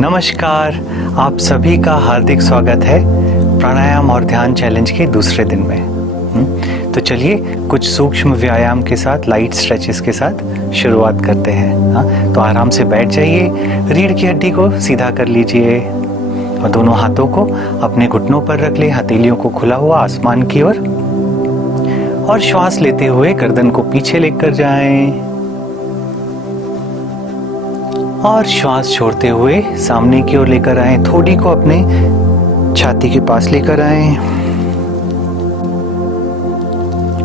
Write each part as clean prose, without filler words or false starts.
नमस्कार, आप सभी का हार्दिक स्वागत है प्राणायाम और ध्यान चैलेंज के दूसरे दिन में। तो चलिए कुछ सूक्ष्म व्यायाम के साथ, लाइट स्ट्रेचेस के साथ शुरुआत करते हैं। हाँ, तो आराम से बैठ जाइए, रीढ़ की हड्डी को सीधा कर लीजिए और दोनों हाथों को अपने घुटनों पर रख लें, हथेलियों को खुला हुआ आसमान की ओर, और श्वास लेते हुए गर्दन को पीछे लेकर जाएं और श्वास छोड़ते हुए सामने की ओर लेकर आएं। थोड़ी को अपने छाती के पास लेकर आएं।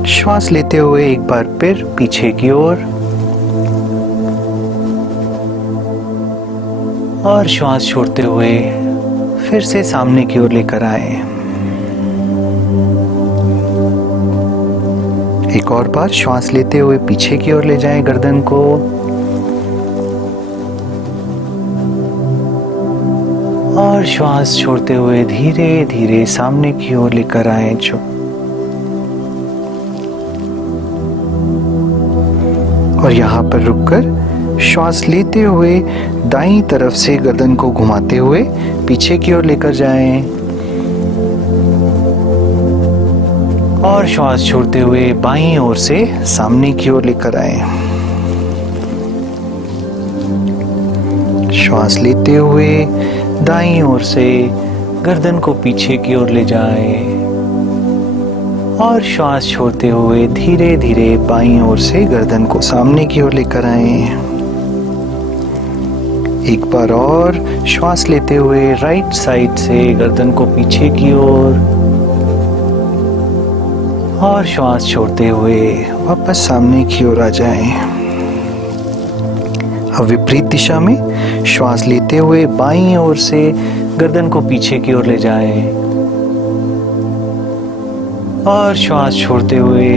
श्वास लेते हुए एक बार फिर पीछे की ओर और श्वास छोड़ते हुए फिर से सामने की ओर लेकर आएं। एक और बार श्वास लेते हुए पीछे की ओर ले जाएं गर्दन को और श्वास छोड़ते हुए धीरे धीरे सामने की ओर लेकर आए। और यहाँ पर रुककर श्वास लेते हुए दाईं तरफ से गर्दन को घुमाते हुए पीछे की ओर लेकर जाएं और श्वास छोड़ते हुए बाईं ओर से सामने की ओर लेकर आएं। श्वास लेते हुए दाईं ओर से गर्दन को पीछे की ओर ले जाएं और श्वास छोड़ते हुए धीरे धीरे बाईं ओर से गर्दन को सामने की ओर लेकर आएं। एक बार और श्वास लेते हुए राइट साइड से गर्दन को पीछे की ओर और श्वास छोड़ते हुए वापस सामने की ओर आ जाएं। अब विपरीत दिशा में श्वास लेते हुए बाईं ओर से गर्दन को पीछे की ओर ले जाएं और श्वास छोड़ते हुए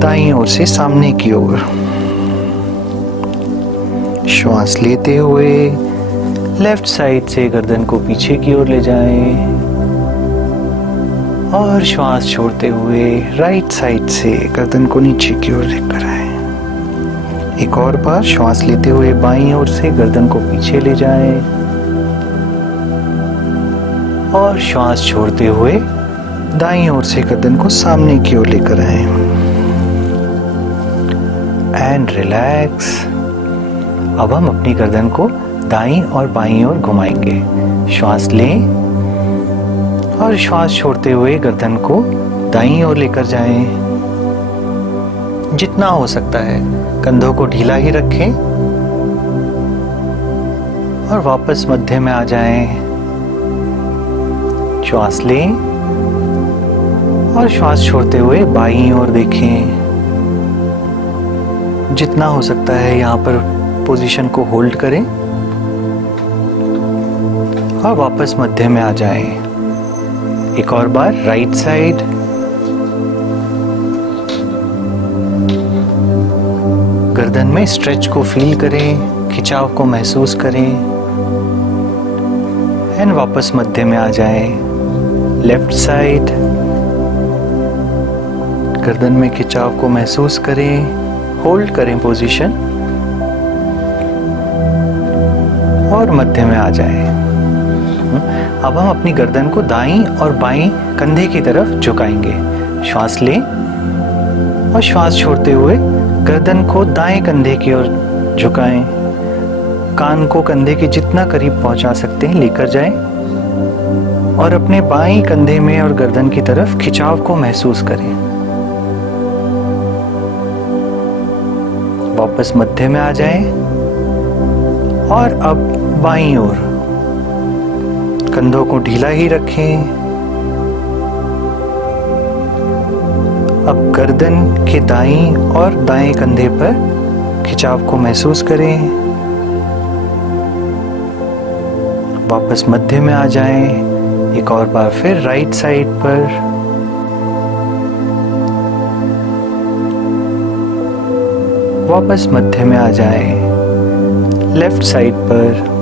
दाईं ओर से सामने की ओर। श्वास लेते हुए लेफ्ट साइड से गर्दन को पीछे की ओर ले जाएं और श्वास छोड़ते हुए राइट साइड से गर्दन को नीचे की ओर लेकर आएं। एक और बार श्वास लेते हुए बाईं ओर से गर्दन को पीछे ले जाएं और श्वास छोड़ते हुए दाईं ओर से गर्दन को सामने की ओर लेकर आएं। And relax. अब हम अपनी गर्दन को दाईं और बाईं ओर घुमाएंगे। श्वास लें और श्वास छोड़ते हुए गर्दन को दाईं ओर लेकर जाएं। जितना हो सकता है कंधों को ढीला ही रखें और वापस मध्य में आ जाएं। श्वास लें और श्वास छोड़ते हुए बाईं ओर देखें। जितना हो सकता है यहाँ पर पोजीशन को होल्ड करें और वापस मध्य में आ जाएं। एक और बार राइट साइड। गर्दन में स्ट्रेच को फील करें, खिंचाव को महसूस करें एंड वापस मध्य में आ जाएं। Left side. गर्दन में खिंचाव को महसूस करें, होल्ड करें पोजीशन और मध्य में आ जाएं। अब हम अपनी गर्दन को दाईं और बाईं कंधे की तरफ झुकाएंगे। श्वास लें और श्वास छोड़ते हुए गर्दन को दाएं कंधे की ओर झुकाएं। कान को कंधे के जितना करीब पहुंचा सकते हैं लेकर जाएं और अपने बाएं कंधे में और गर्दन की तरफ खिंचाव को महसूस करें। वापस मध्य में आ जाएं और अब बाईं ओर कंधों को ढीला ही रखें। अब गर्दन के दाईं और दाएं कंधे पर खिंचाव को महसूस करें। वापस मध्य में आ जाएं। एक और बार फिर राइट साइड पर। वापस मध्य में आ जाएं। लेफ्ट साइड पर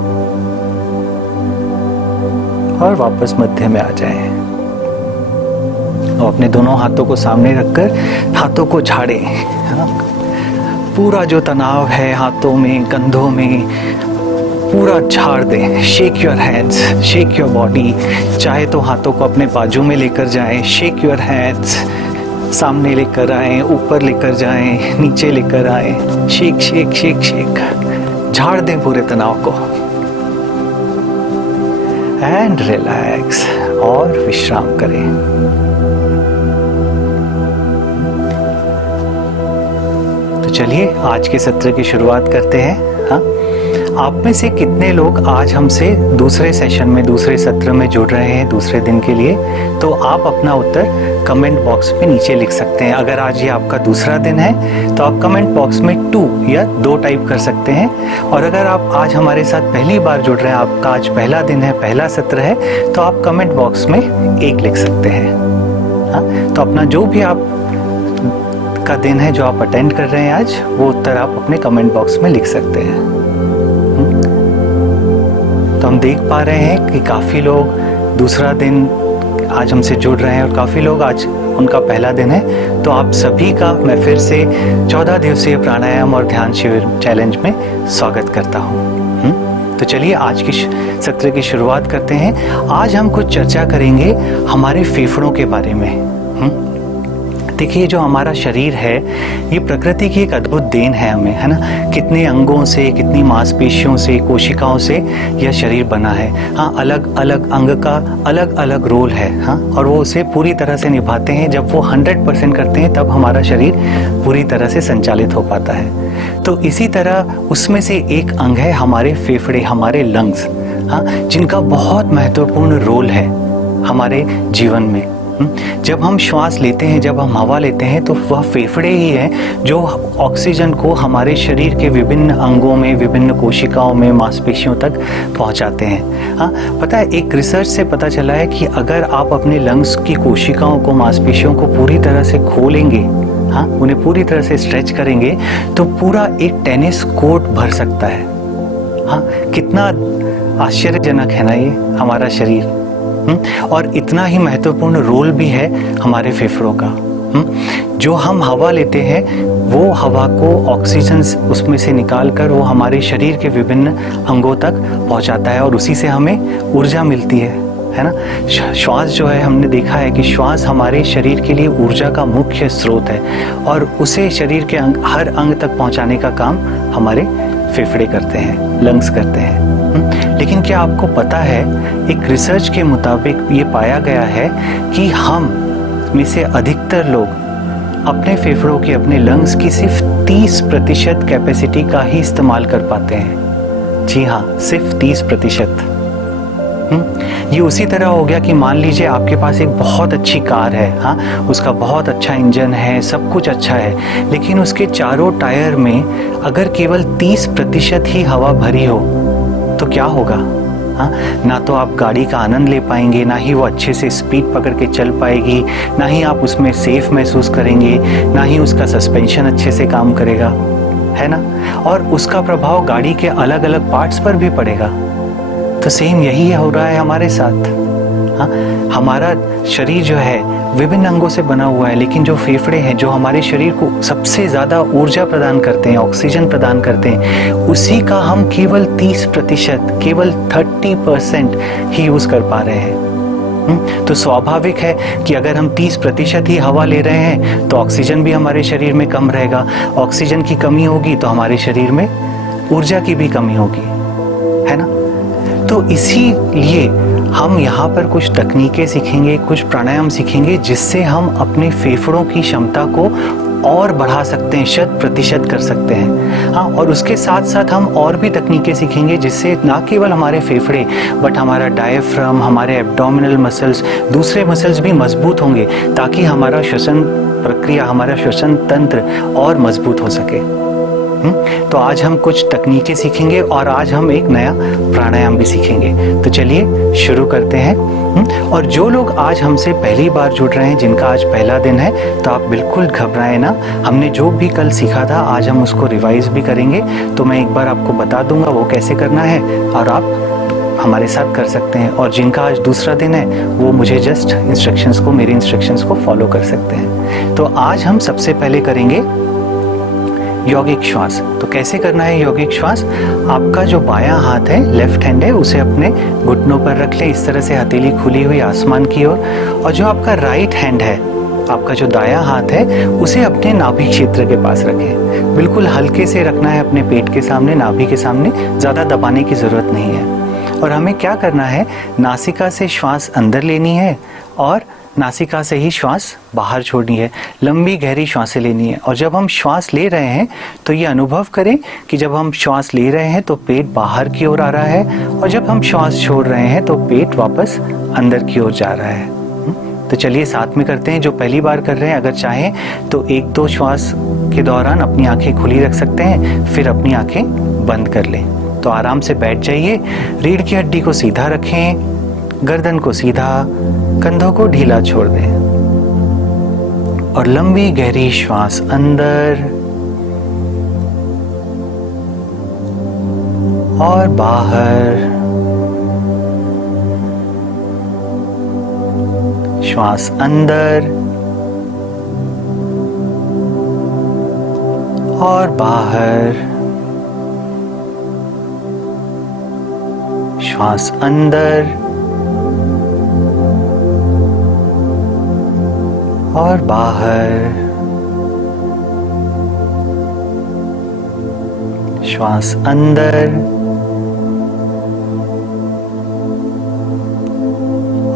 और वापस मध्य में आ जाएं। और अपने दोनों हाथों को सामने रखकर हाथों को झाड़ें। पूरा जो तनाव है हाथों में, कंधों में, पूरा झाड़ दें। Shake your hands, shake your body. चाहे तो हाथों को अपने बाजू में लेकर जाएं, शेक योर हैंड्स। सामने लेकर आएं, ऊपर लेकर जाएं, नीचे लेकर आएं। शेक शेक शेक शेक, झाड़ दें पूरे तनाव को। एंड रिलैक्स और विश्राम करें। तो चलिए आज के सत्र की शुरुआत करते हैं। हाँ, आप में से कितने लोग आज हमसे दूसरे सेशन में, दूसरे सत्र में जुड़ रहे हैं दूसरे दिन के लिए? तो आप अपना उत्तर कमेंट बॉक्स में नीचे लिख सकते हैं। अगर आज ये आपका दूसरा दिन है तो आप कमेंट बॉक्स में 2 या 2 टाइप कर सकते हैं। और अगर आप आज हमारे साथ पहली बार जुड़ रहे हैं, आपका आज पहला दिन है, पहला सत्र है, तो आप कमेंट बॉक्स में 1 लिख सकते हैं। हाँ, तो अपना जो भी आप का दिन है, जो आप अटेंड कर रहे हैं आज, वो उत्तर आप अपने कमेंट बॉक्स में लिख सकते हैं। तो हम देख पा रहे हैं कि काफ़ी लोग दूसरा दिन आज हमसे जुड़ रहे हैं और काफ़ी लोग आज उनका पहला दिन है। तो आप सभी का मैं फिर से 14 दिवसीय प्राणायाम और ध्यान शिविर चैलेंज में स्वागत करता हूँ। तो चलिए आज की सत्र की शुरुआत करते हैं। आज हम कुछ चर्चा करेंगे हमारे फेफड़ों के बारे में। देखिए, जो हमारा शरीर है ये प्रकृति की एक अद्भुत देन है हमें, है ना। कितने अंगों से, कितनी मांसपेशियों से, कोशिकाओं से यह शरीर बना है। हाँ, अलग अलग अंग का अलग अलग रोल है। हाँ, और वो उसे पूरी तरह से निभाते हैं। जब वो 100% करते हैं तब हमारा शरीर पूरी तरह से संचालित हो पाता है। तो इसी तरह उसमें से एक अंग है हमारे फेफड़े, हमारे लंग्स। हाँ, जिनका बहुत महत्वपूर्ण रोल है हमारे जीवन में। जब हम श्वास लेते हैं, जब हम हवा लेते हैं, तो वह फेफड़े ही हैं जो ऑक्सीजन को हमारे शरीर के विभिन्न अंगों में, विभिन्न कोशिकाओं में, मांसपेशियों तक पहुंचाते हैं। हाँ, पता है, एक रिसर्च से पता चला है कि अगर आप अपने लंग्स की कोशिकाओं को, मांसपेशियों को पूरी तरह से खोलेंगे, हाँ, उन्हें पूरी तरह से स्ट्रेच करेंगे, तो पूरा एक टेनिस कोर्ट भर सकता है। हाँ, कितना आश्चर्यजनक है ना ये हमारा शरीर। और इतना ही महत्वपूर्ण रोल भी है हमारे फेफड़ों का। जो हम हवा लेते हैं वो हवा को ऑक्सीजन उसमें से निकालकर वो हमारे शरीर के विभिन्न अंगों तक पहुंचाता है और उसी से हमें ऊर्जा मिलती है ना। श्वास जो है, हमने देखा है कि श्वास हमारे शरीर के लिए ऊर्जा का मुख्य स्रोत है और उसे शरीर के हर अंग तक पहुंचाने का काम हमारे फेफड़े करते हैं, लंग्स करते हैं। लेकिन क्या आपको पता है, एक रिसर्च के मुताबिक ये पाया गया है कि हम में से अधिकतर लोग अपने फेफड़ों की, अपने लंग्स की सिर्फ 30% कैपेसिटी का ही इस्तेमाल कर पाते हैं। जी हाँ, सिर्फ 30%। ये उसी तरह हो गया कि मान लीजिए आपके पास एक बहुत अच्छी कार है। हाँ, उसका बहुत अच्छा इंजन है, सब कुछ अच्छा है, लेकिन उसके चारों टायर में अगर केवल 30% ही हवा भरी हो तो क्या होगा? हाँ, ना तो आप गाड़ी का आनंद ले पाएंगे, ना ही वो अच्छे से स्पीड पकड़ के चल पाएगी, ना ही आप उसमें सेफ महसूस करेंगे, ना ही उसका सस्पेंशन अच्छे से काम करेगा, है ना। और उसका प्रभाव गाड़ी के अलग अलग पार्ट्स पर भी पड़ेगा। तो सेम यही हो रहा है हमारे साथ। हाँ, हमारा शरीर जो है विभिन्न अंगों से बना हुआ है, लेकिन जो फेफड़े हैं, जो हमारे शरीर को सबसे ज़्यादा ऊर्जा प्रदान करते हैं, ऑक्सीजन प्रदान करते हैं, उसी का हम केवल 30%, केवल 30% ही यूज़ कर पा रहे हैं। तो स्वाभाविक है कि अगर हम 30% ही हवा ले रहे हैं तो ऑक्सीजन भी हमारे शरीर में कम रहेगा। ऑक्सीजन की कमी होगी तो हमारे शरीर में ऊर्जा की भी कमी होगी, है ना। तो इसीलिए हम यहाँ पर कुछ तकनीकें सीखेंगे, कुछ प्राणायाम सीखेंगे, जिससे हम अपने फेफड़ों की क्षमता को और बढ़ा सकते हैं, 100% कर सकते हैं। हाँ, और उसके साथ साथ हम और भी तकनीकें सीखेंगे जिससे ना केवल हमारे फेफड़े बट हमारा डायफ्राम, हमारे एब्डोमिनल मसल्स, दूसरे मसल्स भी मजबूत होंगे, ताकि हमारा श्वसन प्रक्रिया, हमारा श्वसन तंत्र और मजबूत हो सके। तो आज हम कुछ तकनीकें सीखेंगे और आज हम एक नया प्राणायाम भी सीखेंगे। तो चलिए शुरू करते हैं। और जो लोग आज हमसे पहली बार जुड़ रहे हैं, जिनका आज पहला दिन है, तो आप बिल्कुल घबराएं ना। हमने जो भी कल सीखा था आज हम उसको रिवाइज भी करेंगे। तो मैं एक बार आपको बता दूंगा वो कैसे करना है और आप हमारे साथ कर सकते हैं। और जिनका आज दूसरा दिन है वो मुझे जस्ट इंस्ट्रक्शंस को, मेरी इंस्ट्रक्शंस को फॉलो कर सकते हैं। तो आज हम सबसे पहले करेंगे यौगिक श्वास। तो कैसे करना है यौगिक श्वास? आपका जो बायां हाथ है, लेफ्ट हैंड है, उसे अपने घुटनों पर रख ले, इस तरह से हथेली खुली हुई आसमान की ओर। और जो आपका राइट हैंड है, आपका जो दायां हाथ है, उसे अपने नाभि क्षेत्र के पास रखें। बिल्कुल हल्के से रखना है अपने पेट के सामने, नाभि के सामने, ज़्यादा दबाने की ज़रूरत नहीं है। और हमें क्या करना है, नासिका से श्वास अंदर लेनी है और नासिका से ही श्वास बाहर छोड़नी है। लंबी गहरी श्वासें लेनी है। और जब हम श्वास ले रहे हैं तो ये अनुभव करें कि जब हम श्वास ले रहे हैं तो पेट बाहर की ओर आ रहा है, और जब हम श्वास छोड़ रहे हैं तो पेट वापस अंदर की ओर जा रहा है। तो चलिए साथ में करते हैं। जो पहली बार कर रहे हैं, अगर चाहें तो 1-2 श्वास के दौरान अपनी आंखें खुली रख सकते हैं, फिर अपनी आंखें बंद कर लें। तो आराम से बैठ जाइए, रीढ़ की हड्डी को सीधा रखें, गर्दन को सीधा, कंधों को ढीला छोड़ दें और लंबी गहरी श्वास अंदर और बाहर। श्वास अंदर और बाहर। श्वास अंदर और बाहर। श्वास अंदर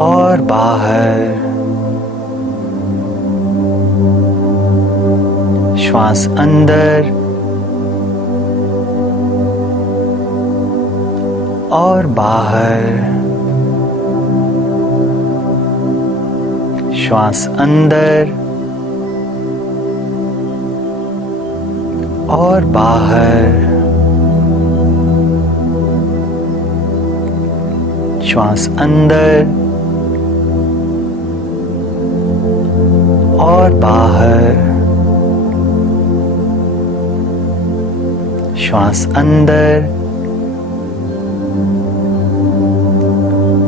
और बाहर। श्वास अंदर और बाहर। श्वास अंदर और बाहर। श्वास अंदर और बाहर। श्वास अंदर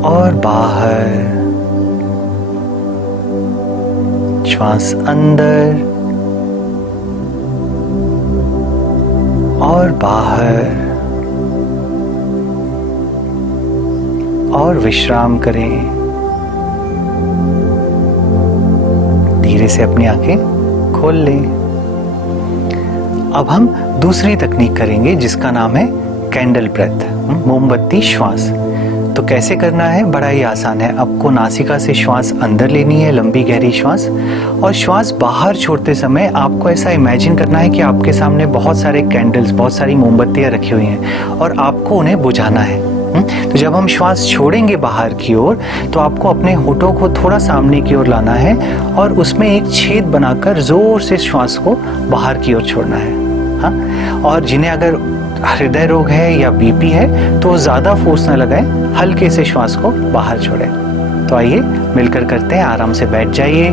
और बाहर। श्वास अंदर और बाहर। और विश्राम करें। धीरे से अपनी आंखें खोल लें। अब हम दूसरी तकनीक करेंगे जिसका नाम है कैंडल ब्रेथ, मोमबत्ती श्वास। तो कैसे करना है? बड़ा ही आसान है। आपको नासिका से श्वास अंदर लेनी है, लंबी गहरी श्वास, और श्वास बाहर छोड़ते समय आपको ऐसा इमेजिन करना है कि आपके सामने बहुत सारे कैंडल्स, बहुत सारी मोमबत्तियां रखी हुई हैं और आपको उन्हें बुझाना है। तो जब हम श्वास छोड़ेंगे बाहर की ओर तो आपको अपने होठों को थोड़ा सामने की ओर लाना है और उसमें एक छेद बनाकर जोर से श्वास को बाहर की ओर छोड़ना है। हाँ, और जिन्हें अगर हृदय रोग है या बीपी है तो ज़्यादा फोर्स न लगाएं, हल्के से श्वास को बाहर छोड़ें। तो आइए मिलकर करते हैं। आराम से बैठ जाइए,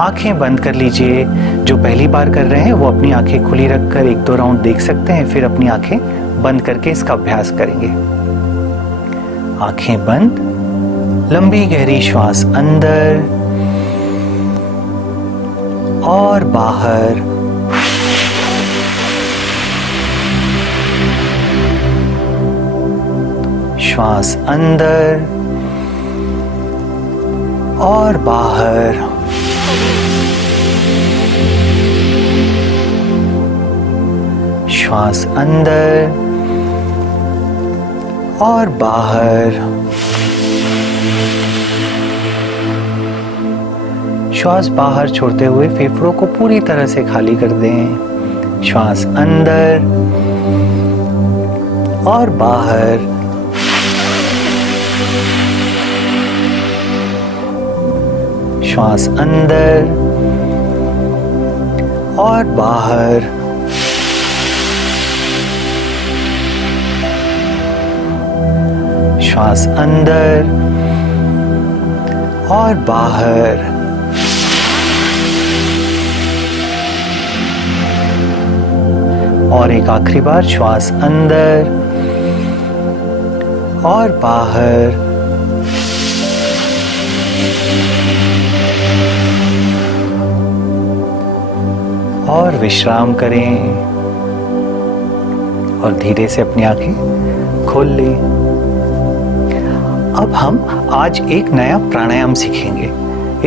आंखें बंद कर लीजिए। जो पहली बार कर रहे हैं वो अपनी आंखें खुली रखकर 1-2 राउंड देख सकते हैं, फिर अपनी आंखें बंद करके इसका अभ्यास करेंगे। आंखें बंद, लंबी गहरी श्वास अंदर और बाहर। श्वास अंदर और बाहर। श्वास अंदर और बाहर। श्वास बाहर छोड़ते हुए फेफड़ों को पूरी तरह से खाली कर दें। श्वास अंदर और बाहर। श्वास अंदर और बाहर। श्वास अंदर और बाहर। और एक आखिरी बार श्वास अंदर और बाहर। और विश्राम करें। और धीरे से अपनी आंखें खोल लें। अब हम आज एक नया प्राणायाम सीखेंगे।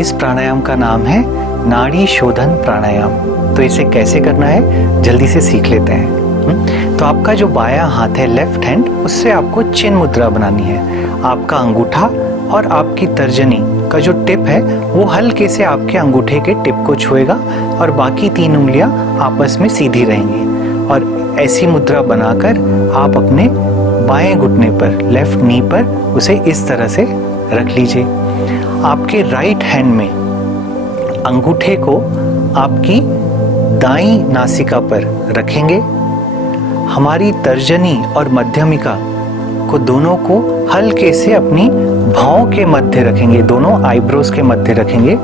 इस प्राणायाम का नाम है नाड़ी शोधन प्राणायाम। तो इसे कैसे करना है जल्दी से सीख लेते हैं। तो आपका जो बायां हाथ है, लेफ्ट हैंड, उससे आपको चिन्ह मुद्रा बनानी है। आपका अंगूठा और आपकी तर्जनी का जो टिप है वो हल्के से आपके अंगूठे के टिप को छुएगा और बाकी 3 उंगलियां आपस में सीधी रहेंगी। और ऐसी मुद्रा बनाकर आप अपने बाएं घुटने पर, लेफ्ट नी पर उसे इस तरह से रख लीजिए। आपके राइट हैंड में अंगूठे को आपकी दाईं नासिका पर रखेंगे। हमारी तर्जनी और मध्यमिका को दोनों को हल्के से अपनी भौं के मध्य रखेंगे, दोनों आईब्रोज के मध्य रखेंगे।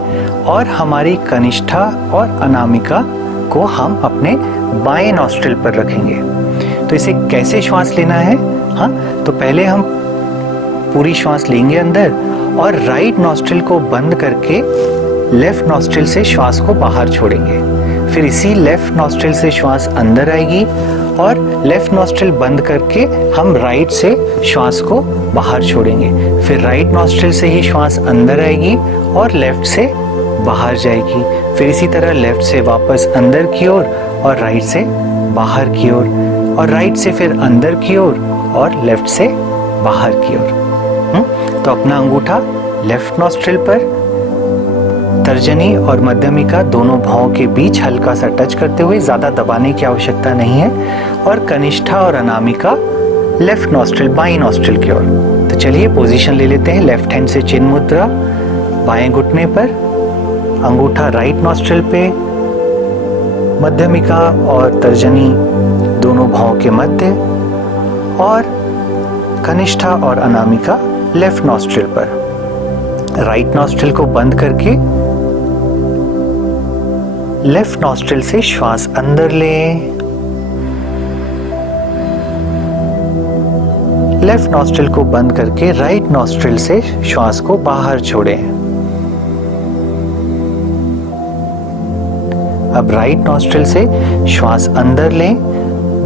और हमारी कनिष्ठा और अनामिका को हम अपने बाएं नॉस्ट्रिल पर रखेंगे। तो इसे कैसे श्वास लेना है? हाँ, तो पहले हम पूरी श्वास लेंगे अंदर और राइट नॉस्ट्रिल को बंद करके लेफ्ट नॉस्ट्रिल से श्वास को बाहर छोड़ेंगे। फिर इसी लेफ्ट नॉस्ट्रिल से श्वास अंदर आएगी और लेफ्ट नॉस्ट्रिल बंद करके हम राइट से श्वास को बाहर छोड़ेंगे। फिर राइट नॉस्ट्रिल से ही श्वास अंदर आएगी और लेफ्ट से बाहर जाएगी। फिर इसी तरह लेफ्ट से वापस अंदर की ओर और राइट से बाहर की ओर, और राइट से फिर अंदर की ओर और लेफ्ट से बाहर की ओर। तो अपना अंगूठा लेफ्ट नॉस्ट्रिल पर, तर्जनी और मध्यमिका दोनों भौं के बीच हल्का सा टच करते हुए, ज्यादा दबाने की आवश्यकता नहीं है, और कनिष्ठा और अनामिका लेफ्ट नॉस्ट्रिल, बाईं नॉस्ट्रिल की ओर। तो चलिए पोजीशन ले लेते हैं। लेफ्ट हैंड से चिन्ह मुद्रा, बाएं घुटने पर, अंगूठा राइट नॉस्ट्रिल पे, मध्यमिका और तर्जनी दोनों भौं के मध्य, और कनिष्ठा और अनामिका लेफ्ट नॉस्ट्रिल पर। राइट नॉस्ट्रिल को बंद करके लेफ्ट नॉस्ट्रिल से श्वास अंदर लें, लेफ्ट नॉस्ट्रिल को बंद करके राइट नॉस्ट्रिल से श्वास को बाहर छोड़ें। अब राइट नॉस्ट्रिल से श्वास अंदर लें,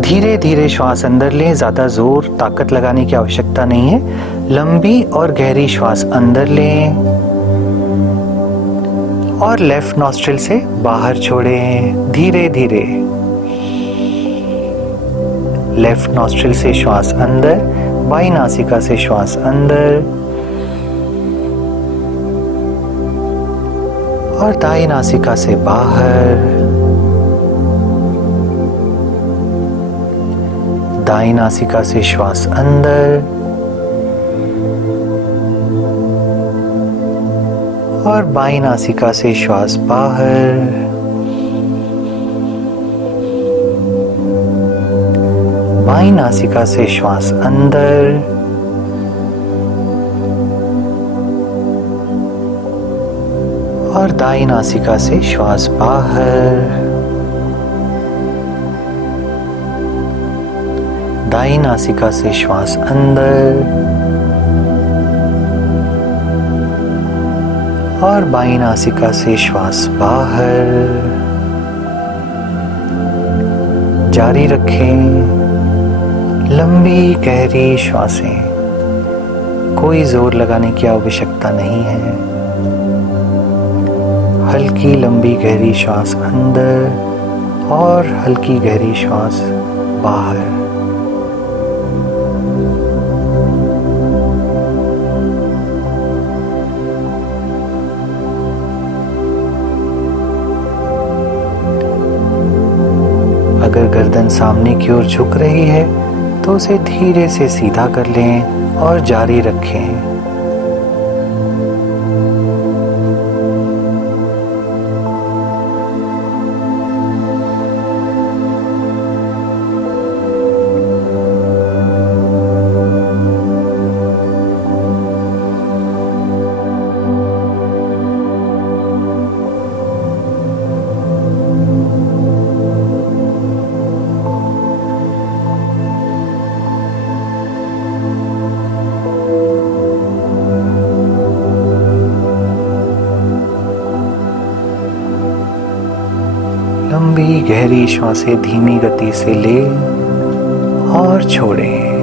धीरे धीरे श्वास अंदर लें, ज्यादा जोर ताकत लगाने की आवश्यकता नहीं है। लंबी और गहरी श्वास अंदर लें और लेफ्ट नॉस्ट्रिल से बाहर छोड़ें धीरे धीरे। लेफ्ट नॉस्ट्रिल से श्वास अंदर, बाईं नासिका से श्वास अंदर और दाईं नासिका से बाहर। दाईं नासिका से श्वास अंदर और बाईं नासिका से श्वास बाहर। बाईं नासिका से श्वास अंदर और दाईं नासिका से श्वास बाहर। दाईं नासिका से श्वास अंदर और बाईं नासिका से श्वास बाहर। जारी रखें लंबी गहरी श्वासें, कोई जोर लगाने की आवश्यकता नहीं है। हल्की लंबी गहरी श्वास अंदर और हल्की गहरी श्वास बाहर। अगर गर्दन सामने की ओर झुक रही है तो उसे धीरे से सीधा कर लें और जारी रखें। लंबी गहरी श्वासें धीमी गति से लें और छोड़ें।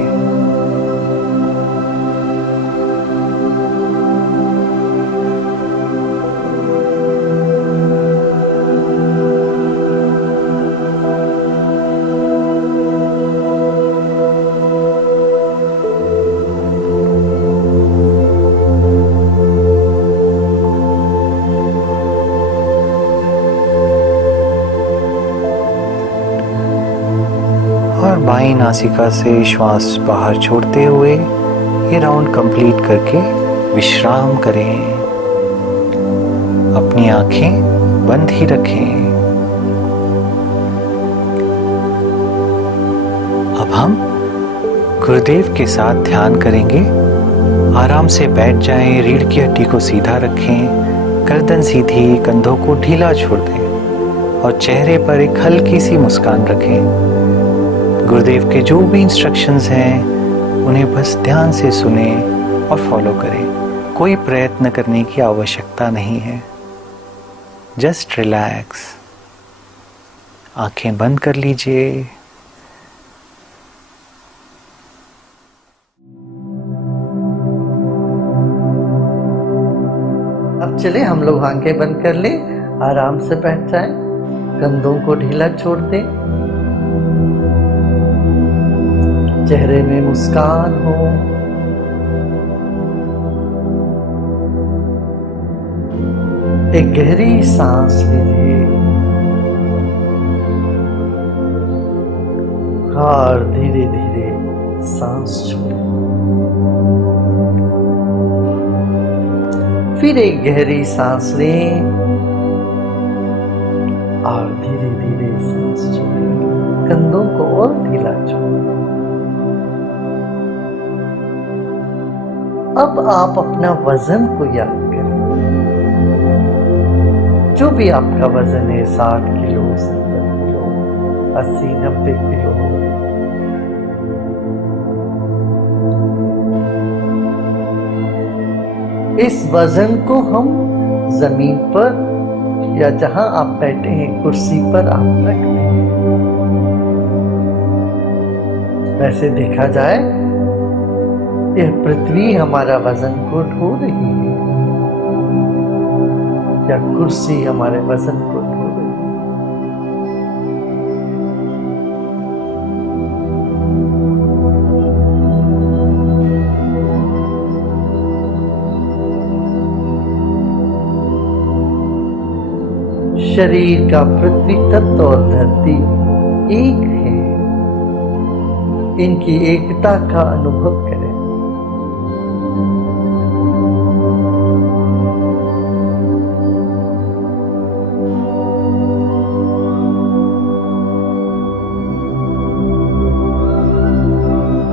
और बाईं नासिका से श्वास बाहर छोड़ते हुए ये राउंड कंप्लीट करके विश्राम करें। अपनी आंखें बंद ही रखें। अब हम गुरुदेव के साथ ध्यान करेंगे। आराम से बैठ जाएं, रीढ़ की हड्डी को सीधा रखें, गर्दन सीधी, कंधों को ढीला छोड़ दें और चेहरे पर एक हल्की सी मुस्कान रखें। गुरुदेव के जो भी इंस्ट्रक्शंस हैं उन्हें बस ध्यान से सुने और फॉलो करें। कोई प्रयत्न करने की आवश्यकता नहीं है। Just relax. आंखें बंद कर लीजिए। अब चले हम लोग आंखें बंद कर ले, आराम से बैठ जाएं, कंधों को ढीला छोड़ दें, चेहरे में मुस्कान हो। एक गहरी सांस लीजिए और धीरे धीरे सांस छोड़ें। फिर एक गहरी सांस लें और धीरे धीरे सांस छोड़ें। कंधों को और ढीला छोड़ें। अब आप अपना वजन को याद करें। जो भी आपका वजन है, 60 किलो, 70 किलो, 80, 90 किलो, इस वजन को हम जमीन पर या जहां आप बैठे हैं कुर्सी पर आप रख दें। वैसे देखा जाए यह पृथ्वी हमारा वजन को ढो रही है या कुर्सी हमारे वजन को ढो रही है। शरीर का पृथ्वी तत्व और धरती एक है। इनकी एकता का अनुभव करें।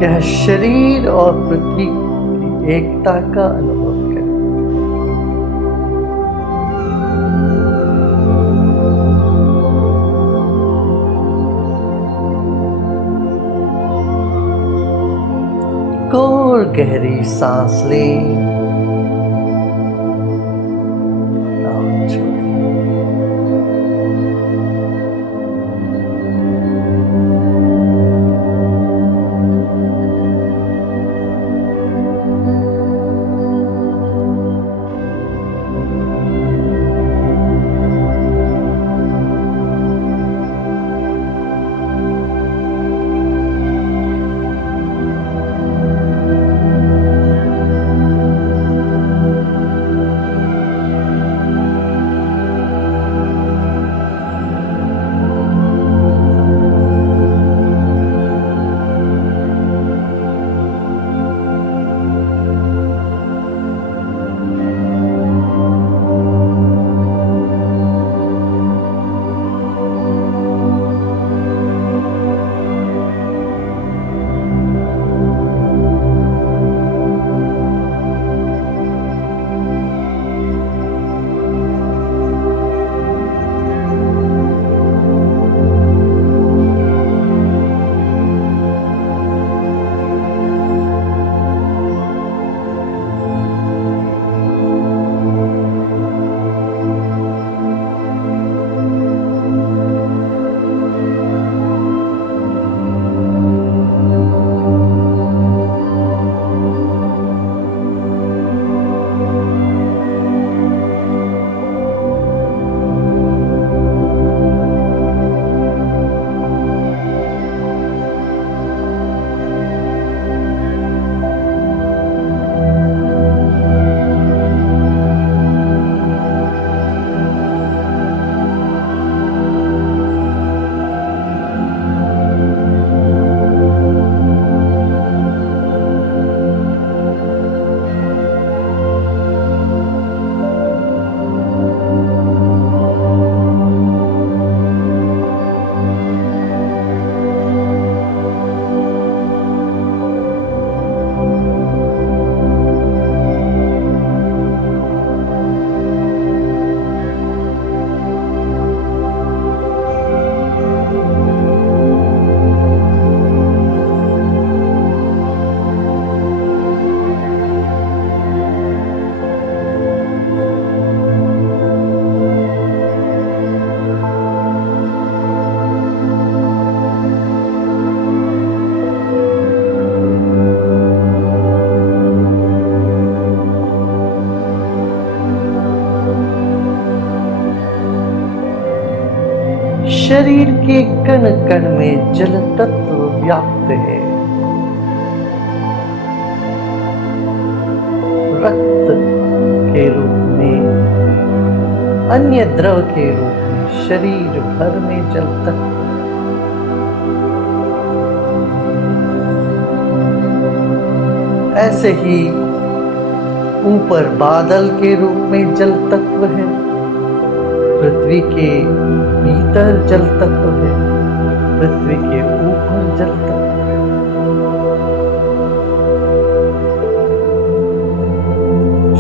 यह शरीर और पृथ्वी की एकता का अनुभव करें। और गहरी सांस लें और छोड़ें। शरीर के कण कण में जल तत्व व्याप्त है। रक्त के रूप में, अन्य द्रव के रूप में शरीर भर में जल तत्व। ऐसे ही ऊपर बादल के रूप में जल तत्व है, पृथ्वी के भीतर जल तत्व है, पृथ्वी के ऊपर जल तत्व है।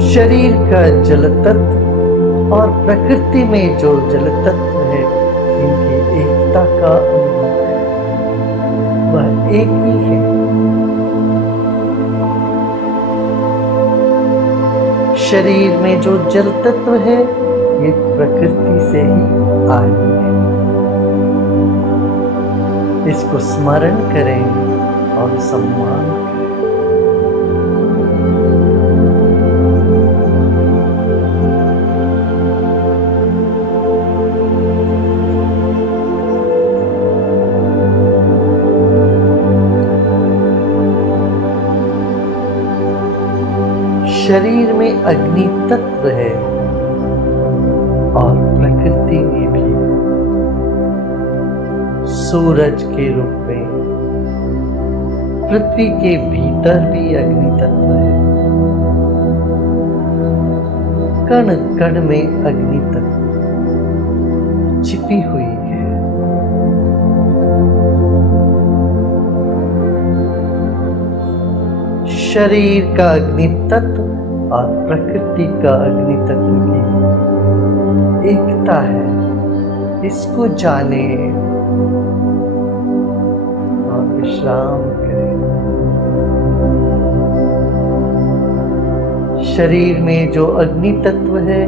शरीर का जल तत्व और प्रकृति में जो जल तत्व है, इनकी एकता का अनुभव है, वह एक ही है। शरीर में जो जल तत्व है, ये प्रकृति से ही आई है। इसको स्मरण करें और सम्मान करें। शरीर में अग्नि तत्व है और प्रकृति में भी सूरज के रूप में, पृथ्वी के भीतर भी अग्नि तत्व है। कण कण में अग्नि तत्व छिपी हुई है। शरीर का अग्नि तत्व और प्रकृति का अग्नि तत्व की एकता है। इसको जाने और विश्राम करें। शरीर में जो अग्नि तत्व है,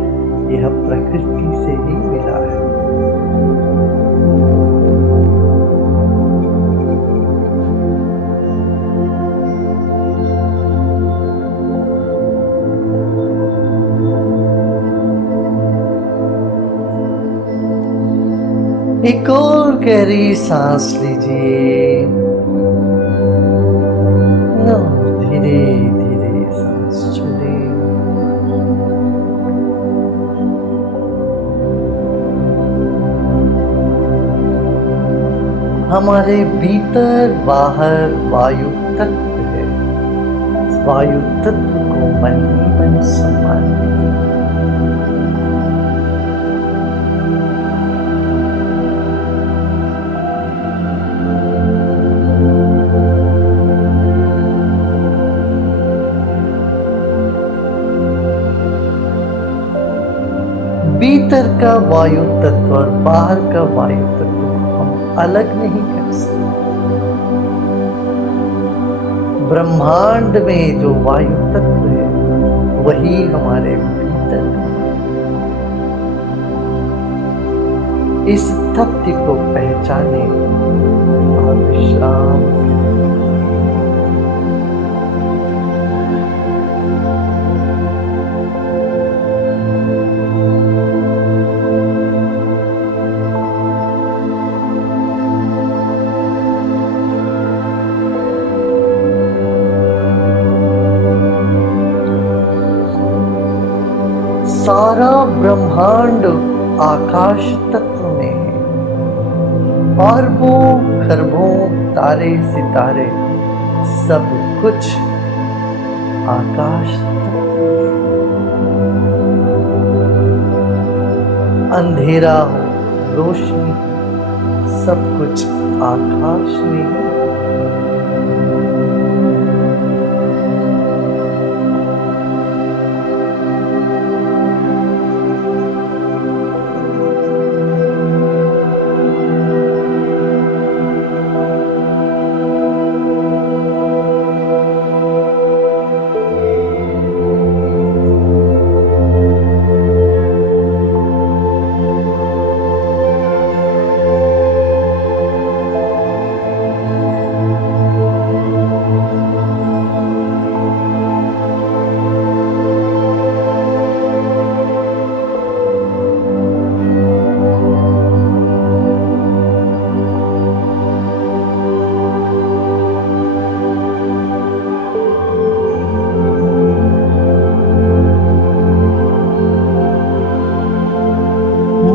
यह प्रकृति से ही मिला है। एक और गहरी सांस लीजिए। धीरे धीरे सांस छोड़िए। हमारे भीतर बाहर वायु तत्व है। वायु तत्व को मन ही मन सम्मान दीजिए। भीतर का वायु तत्व और बाहर का वायु तत्व हम अलग नहीं कर सकते। ब्रह्मांड में जो वायु तत्व है, वही हमारे भीतर है। इस तथ्य को पहचाने और विश्राम करें। सारा ब्रह्मांड आकाश तत्व में है। अरबों खरबों तारे सितारे सब कुछ आकाश तत्व में। अंधेरा हो रोशनी, सब कुछ आकाश में है।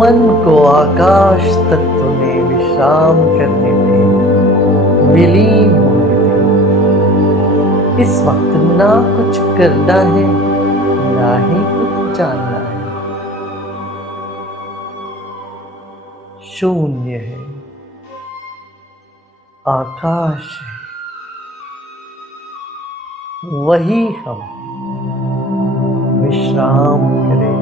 मन को आकाश तत्व में विश्राम करने दें, विलीन होने दें। इस वक्त ना कुछ करना है, ना ही कुछ जानना है। शून्य है, आकाश है, वही हम विश्राम करें।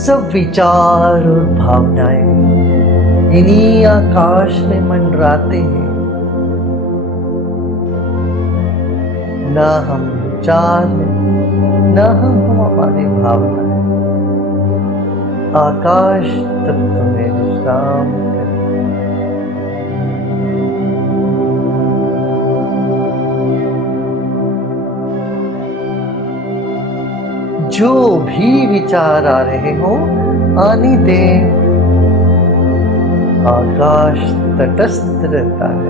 सब विचार और भावनाएं इन्हीं आकाश में मंडराते हैं। ना हम विचार हैं, ना हम हमारी भावना है। आकाश तत्व में विश्राम करें। जो भी विचार आ रहे हो आने दें, आकाश तटस्थ रहता है।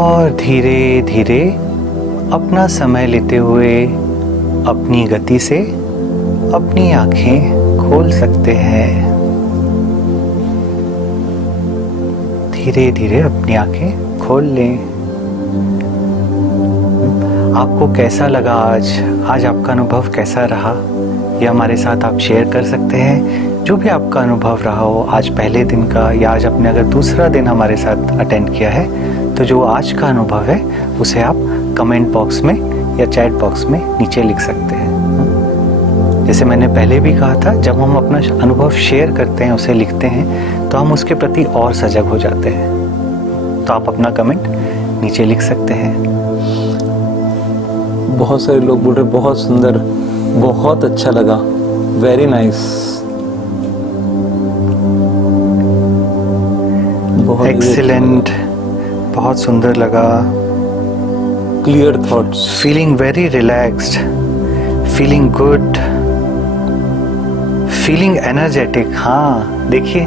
और धीरे धीरे अपना समय लेते हुए अपनी गति से अपनी आंखें खोल सकते हैं। धीरे धीरे अपनी आंखें खोल लें। आपको कैसा लगा आज आपका अनुभव कैसा रहा, ये हमारे साथ आप शेयर कर सकते हैं। जो भी आपका अनुभव रहा हो आज पहले दिन का, या आज आपने अगर दूसरा दिन हमारे साथ अटेंड किया है, तो जो आज का अनुभव है उसे आप कमेंट बॉक्स में या चैट बॉक्स में नीचे लिख सकते हैं। जैसे मैंने पहले भी कहा था, जब हम अपना अनुभव शेयर करते हैं, उसे लिखते हैं, तो हम उसके प्रति और सजग हो जाते हैं। तो आप अपना कमेंट नीचे लिख सकते हैं। बहुत सारे लोग बोल रहे बहुत सुंदर, बहुत अच्छा लगा, वेरी नाइस, बहुत एक्सीलेंट, बहुत सुंदर लगा, clear thoughts, feeling very relaxed, feeling good, feeling energetic. हाँ, देखिए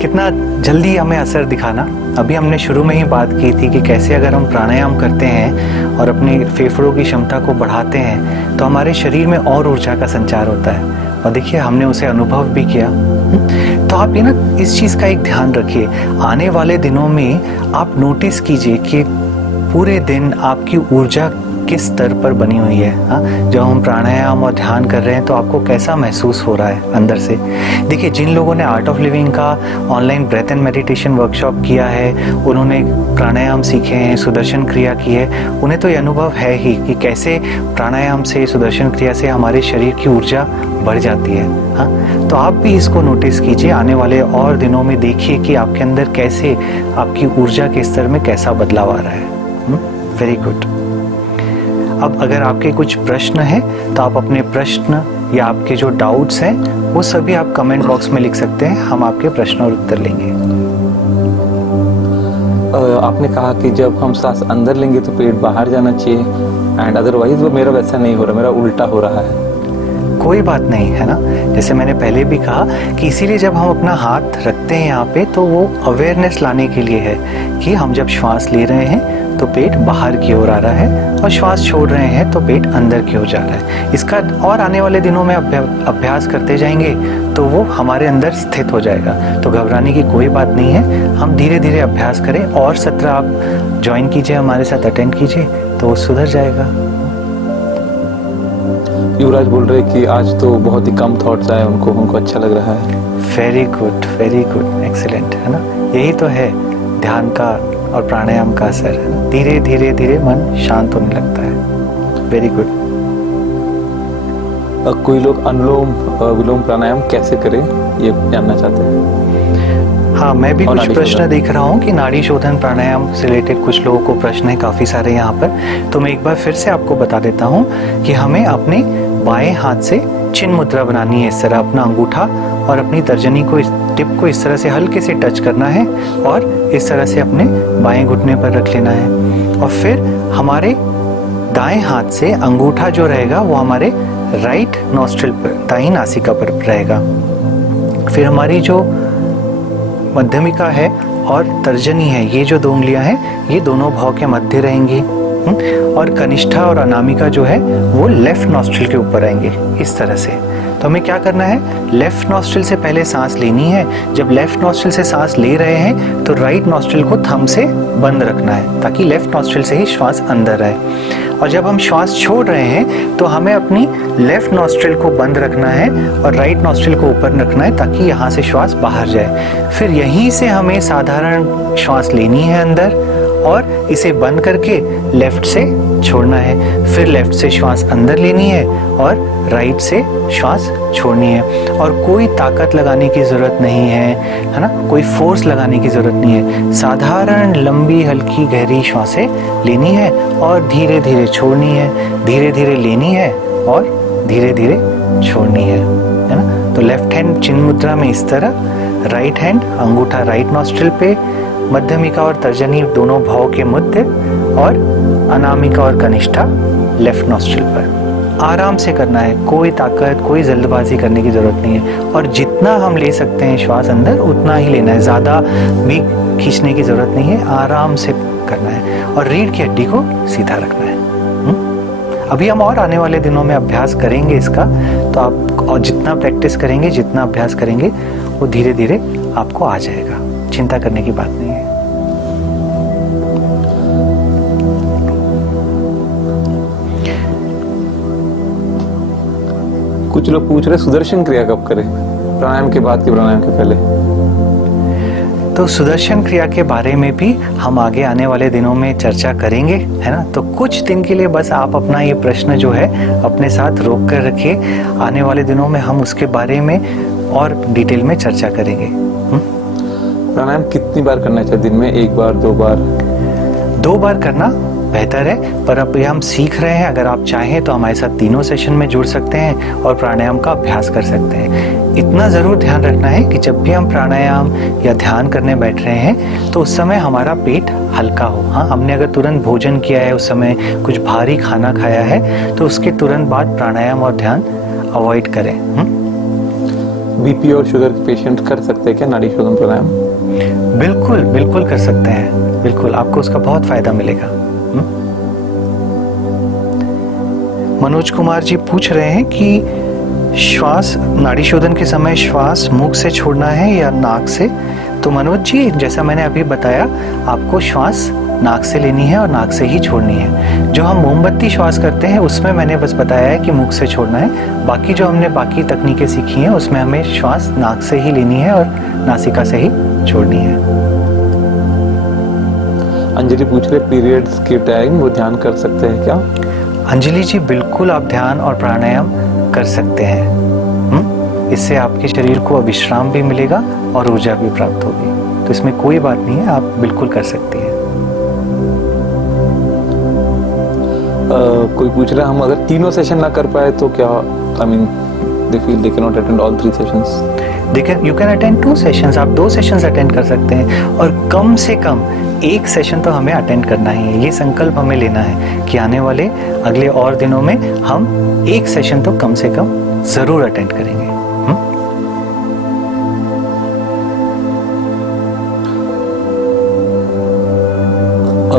कितना जल्दी हमें असर दिखाना। अभी हमने शुरू में ही बात की थी कि कैसे अगर हम प्राणायाम करते हैं और अपने फेफड़ों की क्षमता को बढ़ाते हैं तो हमारे शरीर में और ऊर्जा का संचार होता है। और देखिए हमने उसे अनुभव भी किया। तो आप ये ना इस चीज़ का एक ध्यान रखिए। आने वाले दिनों में आप नोटिस कीजिए कि पूरे दिन आपकी ऊर्जा किस स्तर पर बनी हुई है। हाँ, जब हम प्राणायाम और ध्यान कर रहे हैं तो आपको कैसा महसूस हो रहा है अंदर से। देखिए, जिन लोगों ने आर्ट ऑफ लिविंग का online breath and meditation workshop किया है, उन्होंने प्राणायाम सीखे हैं, सुदर्शन क्रिया की है, उन्हें तो ये अनुभव है ही कि कैसे प्राणायाम से, सुदर्शन क्रिया से हमारे शरीर की ऊर्जा बढ़ जाती है। हाँ, तो आप भी इसको नोटिस कीजिए। आने वाले और दिनों में देखिए कि आपके अंदर कैसे आपकी ऊर्जा के स्तर में कैसा बदलाव आ रहा है। Very good. अब अगर आपके कुछ प्रश्न हैं तो आप अपने प्रश्न या आपके जो डाउट्स हैं वो सभी आप कमेंट बॉक्स में लिख सकते हैं। हम आपके प्रश्न और उत्तर लेंगे। आपने कहा कि जब हम सांस अंदर लेंगे तो पेट बाहर जाना चाहिए, एंड अदरवाइज वो मेरा वैसा नहीं हो रहा, मेरा उल्टा हो रहा है। कोई बात नहीं है ना। जैसे मैंने पहले भी कहा कि इसीलिए जब हम अपना हाथ रखते हैं यहाँ पे तो वो अवेयरनेस लाने के लिए है कि हम जब श्वास ले रहे हैं तो पेट बाहर की ओर आ रहा है और श्वास छोड़ रहे हैं तो पेट अंदर की ओर जा रहा है। इसका और आने वाले दिनों में अभ्यास करते जाएंगे तो वो हमारे अंदर स्थित हो जाएगा। तो घबराने की कोई बात नहीं है। हम धीरे धीरे अभ्यास करें और सत्र आप ज्वाइन कीजिए, हमारे साथ अटेंड कीजिए तो वो सुधर जाएगा। युवराज बोल रहे कि आज तो बहुत ही कम थॉट्स आए उनको अच्छा लग रहा है। वेरी गुड, एक्सीलेंट, है ना। यही तो है ध्यान का और प्राणायाम का असर। धीरे धीरे धीरे मन शांत होने लगता है। Very good. कोई लोग अनुलोम विलोम प्राणायाम कैसे करें ये जानना चाहते हैं। हाँ, मैं भी और कुछ नाड़ी प्रश्न शोधन। देख रहा हूँ कि नाड़ी शोधन प्राणायाम से रिलेटेड कुछ लोगों को प्रश्न है काफ़ी सारे यहाँ पर। तो मैं एक बार फिर से आपको बता देता हूँ कि हमें अपने बाएं हाथ से चिन्ह मुद्रा बनानी है। इस तरह अपना अंगूठा और अपनी तर्जनी को, इस टिप को इस तरह से हल्के से टच करना है और इस तरह से अपने बाएं घुटने पर रख लेना है। और फिर हमारे दाएं हाथ से अंगूठा जो रहेगा वो हमारे राइट नॉस्ट्रिल पर, दाईं नासिका पर रहेगा। फिर हमारी जो मध्यमिका है और तर्जनी है, ये जो दो उंगलियां हैं, ये दोनों भौं के मध्य रहेंगी। और कनिष्ठा और अनामिका जो है वो लेफ्ट नॉस्ट्रिल के ऊपर आएंगे इस तरह से। तो हमें क्या करना है, लेफ्ट नॉस्ट्रिल से पहले सांस लेनी है। जब लेफ्ट नॉस्ट्रिल से सांस ले रहे हैं तो राइट नॉस्ट्रिल को थंब से बंद रखना है ताकि लेफ्ट नॉस्ट्रिल से ही श्वास अंदर आए। और जब हम श्वास छोड़ रहे हैं तो हमें अपनी लेफ्ट नॉस्ट्रिल को बंद रखना है और राइट नॉस्ट्रिल को ऊपर रखना है ताकि यहाँ से श्वास बाहर जाए। फिर यहीं से हमें साधारण श्वास लेनी है अंदर और इसे बंद करके लेफ्ट से छोड़ना है। फिर लेफ्ट से श्वास अंदर लेनी है और राइट से श्वास छोड़नी है। और कोई ताकत लगाने की ज़रूरत नहीं है ना, कोई फोर्स लगाने की ज़रूरत नहीं है। साधारण लंबी हल्की गहरी श्वासें लेनी है और धीरे धीरे छोड़नी है, धीरे धीरे लेनी है और धीरे धीरे छोड़नी है ना। तो लेफ्ट हैंड चिन्ह मुद्रा में इस तरह, राइट हैंड अंगूठा राइट नॉस्ट्रिल पे, मध्यमिका और तर्जनी दोनों भौं के मध्य और अनामिका और कनिष्ठा लेफ्ट नॉस्ट्रिल पर। आराम से करना है, कोई ताकत कोई जल्दबाजी करने की ज़रूरत नहीं है। और जितना हम ले सकते हैं श्वास अंदर उतना ही लेना है, ज़्यादा भी खींचने की ज़रूरत नहीं है, आराम से करना है और रीढ़ की हड्डी को सीधा रखना है। अभी हम और आने वाले दिनों में अभ्यास करेंगे इसका, तो आप और जितना प्रैक्टिस करेंगे, जितना अभ्यास करेंगे, वो धीरे धीरे आपको आ जाएगा। चिंता करने की बात नहीं है। कुछ लोग पूछ रहे सुदर्शन क्रिया कब करें, प्राणायाम के बाद कि प्राणायाम के पहले। तो सुदर्शन क्रिया के बारे में भी हम आगे आने वाले दिनों में चर्चा करेंगे, है ना। तो कुछ दिन के लिए बस आप अपना ये प्रश्न जो है अपने साथ रोक कर रखिए। आने वाले दिनों में हम उसके बारे में और डिटेल में चर्चा करेंगे। प्राणायाम कितनी बार करना चाहिए दिन में, एक बार, 2 बार? 2 बार करना बेहतर है, पर अब ये हम सीख रहे हैं। अगर आप चाहें तो हमारे साथ तीनों सेशन में जुड़ सकते हैं और प्राणायाम का अभ्यास कर सकते हैं। इतना ज़रूर ध्यान रखना है कि जब भी हम प्राणायाम या ध्यान करने बैठ रहे हैं तो उस समय हमारा पेट हल्का हो। हाँ, हमने अगर तुरंत भोजन किया है, उस समय कुछ भारी खाना खाया है, तो उसके तुरंत बाद प्राणायाम और ध्यान अवॉइड करें। बीपी और शुगर के पेशेंट कर सकते हैं क्या नाड़ी शोधन प्राणायाम? बिल्कुल बिल्कुल कर सकते हैं, बिल्कुल आपको उसका बहुत फायदा मिलेगा। मनोज कुमार जी पूछ रहे हैं कि श्वास नाड़ी शोधन के समय श्वास मुख से छोड़ना है या नाक से। तो मनोज जी, जैसा मैंने अभी बताया, आपको श्वास नाक से लेनी है और नाक से ही छोड़नी है। जो हम मोमबत्ती श्वास करते हैं उसमें मैंने बस बताया है कि मुख से छोड़ना है। बाकी जो हमने बाकी तकनीकें सीखी हैं उसमें हमें श्वास नाक से ही लेनी है और नासिका से ही छोड़नी है। अंजलि पूछ रहे पीरियड्स के टाइम वो ध्यान कर सकते हैं क्या? अंजलि जी, बिल्कुल आप ध्यान और प्राणायाम कर सकते हैं। इससे आपके शरीर को विश्राम भी मिलेगा और ऊर्जा भी प्राप्त होगी। तो इसमें कोई बात नहीं है, आप बिल्कुल कर सकती हैं। कोई पूछ रहा है हम अगर तीनों सेशन ना कर पाए तो क्या, I mean they feel they can not attend all 3 sessions? You can attend 2 sessions. आप 2 सेशंस अटेंड कर सकते हैं और कम से कम 1 सेशन तो हमें अटेंड करना ही है। ये संकल्प हमें लेना है कि आने वाले अगले और दिनों में हम 1 सेशन तो कम से कम जरूर अटेंड करेंगे।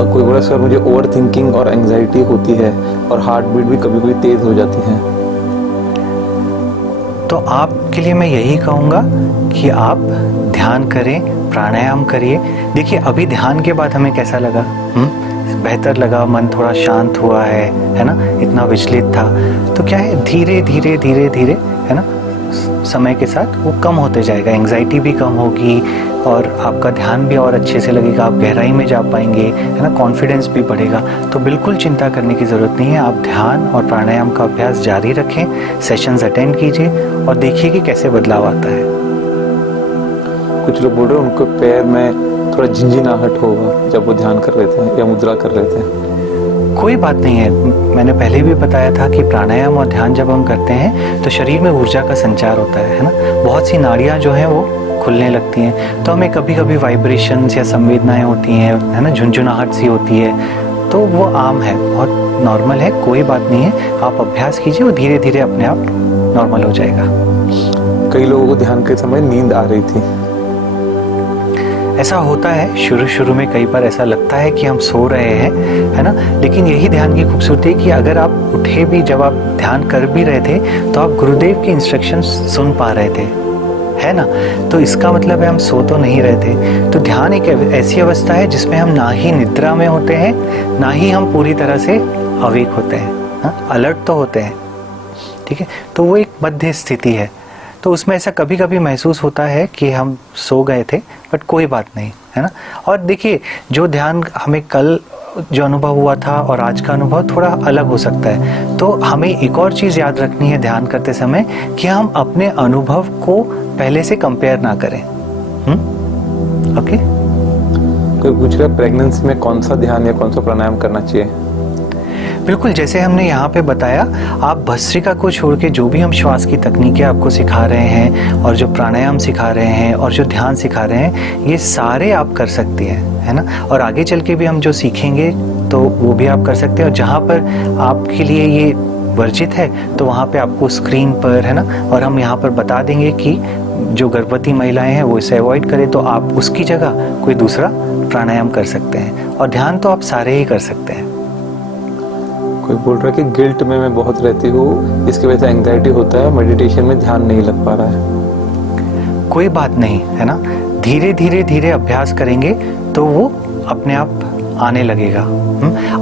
कोई बोला सर मुझे ओवर थिंकिंग और एंजाइटी होती है और हार्ट बीट भी कभी कभी तेज हो जाती है। तो आपके लिए मैं यही कहूँगा कि आप ध्यान करें, प्राणायाम करिए। देखिए, अभी ध्यान के बाद हमें कैसा लगा? बेहतर लगा, मन थोड़ा शांत हुआ है ना, इतना विचलित था। तो क्या है, धीरे धीरे धीरे धीरे, है ना, समय के साथ वो कम होते जाएगा, एंग्जाइटी भी कम होगी और आपका ध्यान भी और अच्छे से लगेगा, आप गहराई में जा पाएंगे, है ना, कॉन्फिडेंस भी बढ़ेगा। तो बिल्कुल चिंता करने की ज़रूरत नहीं है, आप ध्यान और प्राणायाम का अभ्यास जारी रखें, सेशंस अटेंड कीजिए और देखिए कि कैसे बदलाव आता है। कुछ लोग बोल रहे हैं उनको पैर में थोड़ा झिंझिनाहट होगा जब वो ध्यान कर रहे थे या मुद्रा कर रहे थे। कोई बात नहीं है, मैंने पहले भी बताया था कि प्राणायाम और ध्यान जब हम करते हैं तो शरीर में ऊर्जा का संचार होता है ना, बहुत सी नाड़ियाँ जो हैं वो खुलने लगती हैं, तो हमें कभी कभी वाइब्रेशंस या संवेदनाएं होती हैं, है ना, झुंझुनाहट सी होती है, तो वो आम है, बहुत नॉर्मल है, कोई बात नहीं है। आप अभ्यास कीजिए, वो धीरे धीरे अपने आप नॉर्मल हो जाएगा। कई लोगों को ध्यान के समय नींद आ रही थी, ऐसा होता है शुरू में, कई बार ऐसा लगता है कि हम सो रहे हैं, है ना, लेकिन यही ध्यान की खूबसूरती है कि अगर आप उठे भी, जब आप ध्यान कर भी रहे थे तो आप गुरुदेव के इंस्ट्रक्शंस सुन पा रहे थे, है ना, तो इसका मतलब है हम सो तो नहीं रहे थे। तो ध्यान एक ऐसी अवस्था है जिसमें हम ना ही निद्रा में होते हैं, ना ही हम पूरी तरह से अवेक होते हैं, अलर्ट तो होते हैं, ठीक है, तो वो एक मध्य स्थिति है। तो उसमें ऐसा कभी कभी महसूस होता है कि हम सो गए थे, बट कोई बात नहीं, है ना। और देखिए, जो ध्यान हमें कल जो अनुभव हुआ था और आज का अनुभव थोड़ा अलग हो सकता है, तो हमें एक और चीज़ याद रखनी है ध्यान करते समय कि हम अपने अनुभव को पहले से कंपेयर ना करें। ओके। कोई पूछ रहा है प्रेगनेंसी में कौन सा ध्यान या कौन सा प्राणायाम करना चाहिए? बिल्कुल, जैसे हमने यहाँ पे बताया, आप भस्त्रिका को छोड़ के जो भी हम श्वास की तकनीकें आपको सिखा रहे हैं और जो प्राणायाम सिखा रहे हैं और जो ध्यान सिखा रहे हैं, ये सारे आप कर सकते हैं, है ना। और आगे चल के भी हम जो सीखेंगे तो वो भी आप कर सकते हैं, और जहाँ पर आपके लिए ये वर्जित है तो वहाँ पे आपको स्क्रीन पर, है ना, और हम यहाँ पर बता देंगे कि जो गर्भवती महिलाएं हैं वो इसे अवॉइड करें, तो आप उसकी जगह कोई दूसरा प्राणायाम कर सकते हैं, और ध्यान तो आप सारे ही कर सकते हैं। कोई बोल रहा है कि गिल्ट में मैं बहुत रहती हूँ, इसकी वजह से एंग्जाइटी होता है, मेडिटेशन में ध्यान नहीं लग पा रहा है। कोई बात नहीं, है ना, धीरे धीरे धीरे अभ्यास करेंगे तो वो अपने आप आने लगेगा।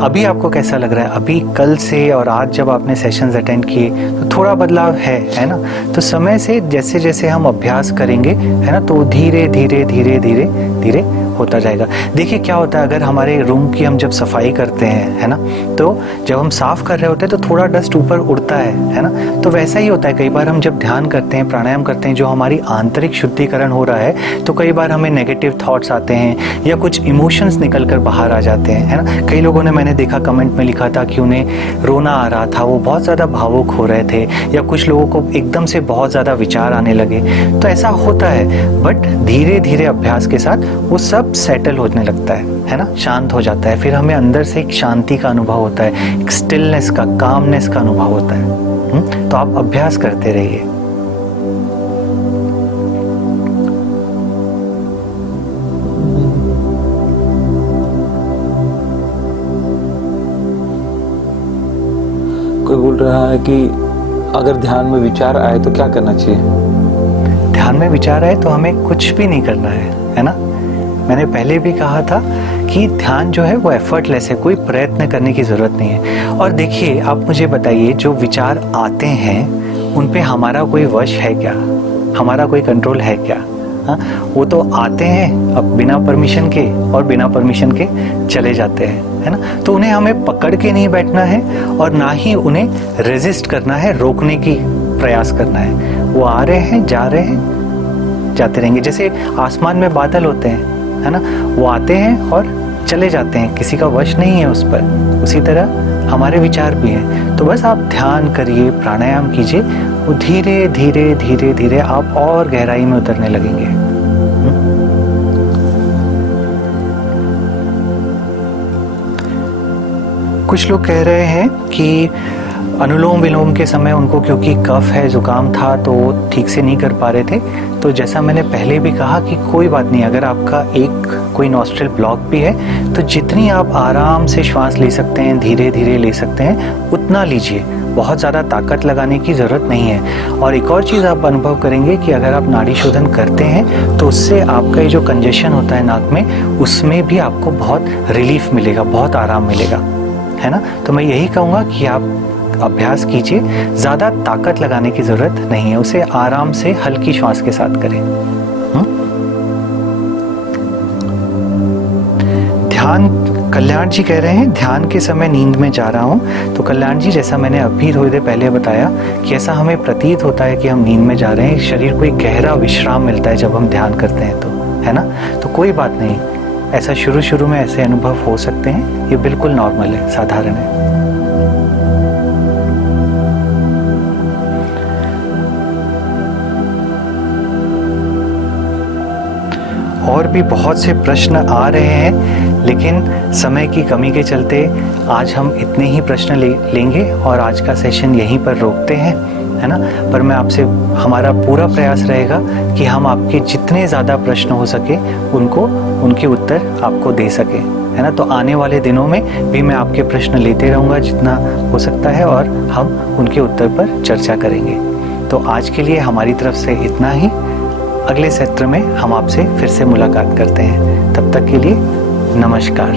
अभी आपको कैसा लग रहा है? अभी कल से और आज जब आपने सेशंस अटेंड किए तो थोड़ा बदलाव है ना। तो समय से जैसे जैसे हम अभ्यास करेंगे, है ना, तो धीरे धीरे धीरे धीरे धीरे होता जाएगा। देखिए क्या होता है, अगर हमारे रूम की हम जब सफाई करते हैं, है ना, तो जब हम साफ कर रहे होते हैं तो थोड़ा डस्ट ऊपर उड़ता है ना, तो वैसा ही होता है। कई बार हम जब ध्यान करते हैं, प्राणायाम करते हैं, जो हमारी आंतरिक शुद्धिकरण हो रहा है, तो कई बार हमें नेगेटिव थॉट्स आते हैं या कुछ इमोशंस निकल कर बाहर आ जाते हैं, है ना। कई लोगों ने, मैंने देखा कमेंट में लिखा था कि उन्हें रोना आ रहा था, वो बहुत ज़्यादा भावुक हो रहे थे, या कुछ लोगों को एकदम से बहुत ज़्यादा विचार आने लगे। तो ऐसा होता है, बट धीरे धीरे अभ्यास के साथ वो सब सेटल होने लगता है ना, शांत हो जाता है। फिर हमें अंदर से एक शांति का अनुभव होता है, एक स्टिलनेस का, कामनेस का अनुभव होता है। तो आप अभ्यास करते रहिए। कोई बोल रहा है कि अगर ध्यान में विचार आए तो क्या करना चाहिए? ध्यान में विचार आए तो हमें कुछ भी नहीं करना है ना। मैंने पहले भी कहा था कि ध्यान जो है वो एफर्टलेस है, कोई प्रयत्न करने की ज़रूरत नहीं है। और देखिए, आप मुझे बताइए, जो विचार आते हैं उन पे हमारा कोई वश है क्या? हमारा कोई कंट्रोल है क्या? हाँ, वो तो आते हैं अब बिना परमिशन के, और बिना परमिशन के चले जाते हैं, है ना। तो उन्हें हमें पकड़ के नहीं बैठना है और ना ही उन्हें रेजिस्ट करना है, रोकने की प्रयास करना है। वो आ रहे हैं, जा रहे हैं, जाते रहेंगे। जैसे आसमान में बादल होते हैं, है ना, वो आते हैं और चले जाते हैं, किसी का वश नहीं है उस पर। उसी तरह हमारे विचार भी हैं। तो बस आप ध्यान करिए, प्राणायाम कीजिए, वो धीरे धीरे धीरे धीरे आप और गहराई में उतरने लगेंगे। कुछ लोग कह रहे हैं कि अनुलोम विलोम के समय उनको क्योंकि कफ है, जुकाम था, तो ठीक से नहीं कर पा रहे थे। तो जैसा मैंने पहले भी कहा कि कोई बात नहीं, अगर आपका एक कोई नॉस्ट्रिल ब्लॉक भी है तो जितनी आप आराम से श्वास ले सकते हैं, धीरे धीरे ले सकते हैं, उतना लीजिए। बहुत ज़्यादा ताकत लगाने की ज़रूरत नहीं है। और एक और चीज़ आप अनुभव करेंगे कि अगर आप नाड़ी शोधन करते हैं तो उससे आपका ये जो कंजेशन होता है नाक में, उसमें भी आपको बहुत रिलीफ मिलेगा, बहुत आराम मिलेगा, है ना। तो मैं यही कहूँगा कि आप अभ्यास कीजिए, ज़्यादा ताकत लगाने की ज़रूरत नहीं है, उसे आराम से हल्की श्वास के साथ करें। ध्यान, कल्याण जी कह रहे हैं ध्यान के समय नींद में जा रहा हूँ। तो कल्याण जी, जैसा मैंने अभी थोड़ी देर पहले बताया कि ऐसा हमें प्रतीत होता है कि हम नींद में जा रहे हैं, शरीर को एक गहरा विश्राम मिलता है जब हम ध्यान करते हैं, तो है ना। तो कोई बात नहीं, ऐसा शुरू में ऐसे अनुभव हो सकते हैं, ये बिल्कुल नॉर्मल है, साधारण है। और भी बहुत से प्रश्न आ रहे हैं, लेकिन समय की कमी के चलते आज हम इतने ही प्रश्न लेंगे और आज का सेशन यहीं पर रोकते हैं, है ना। पर मैं आपसे, हमारा पूरा प्रयास रहेगा कि हम आपके जितने ज़्यादा प्रश्न हो सके उनके उत्तर आपको दे सकें, है ना। तो आने वाले दिनों में भी मैं आपके प्रश्न लेते रहूँगा जितना हो सकता है, और हम उनके उत्तर पर चर्चा करेंगे। तो आज के लिए हमारी तरफ से इतना ही। अगले सत्र में हम आपसे फिर से मुलाकात करते हैं। तब तक के लिए नमस्कार।